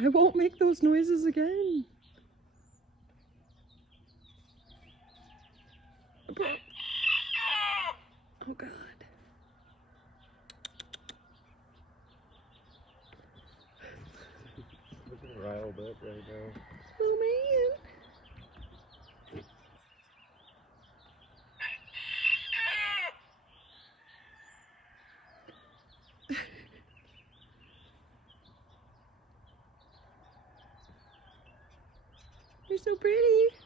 I won't make those noises again. Oh God. Looking riled up right now. Oh man. You're so pretty.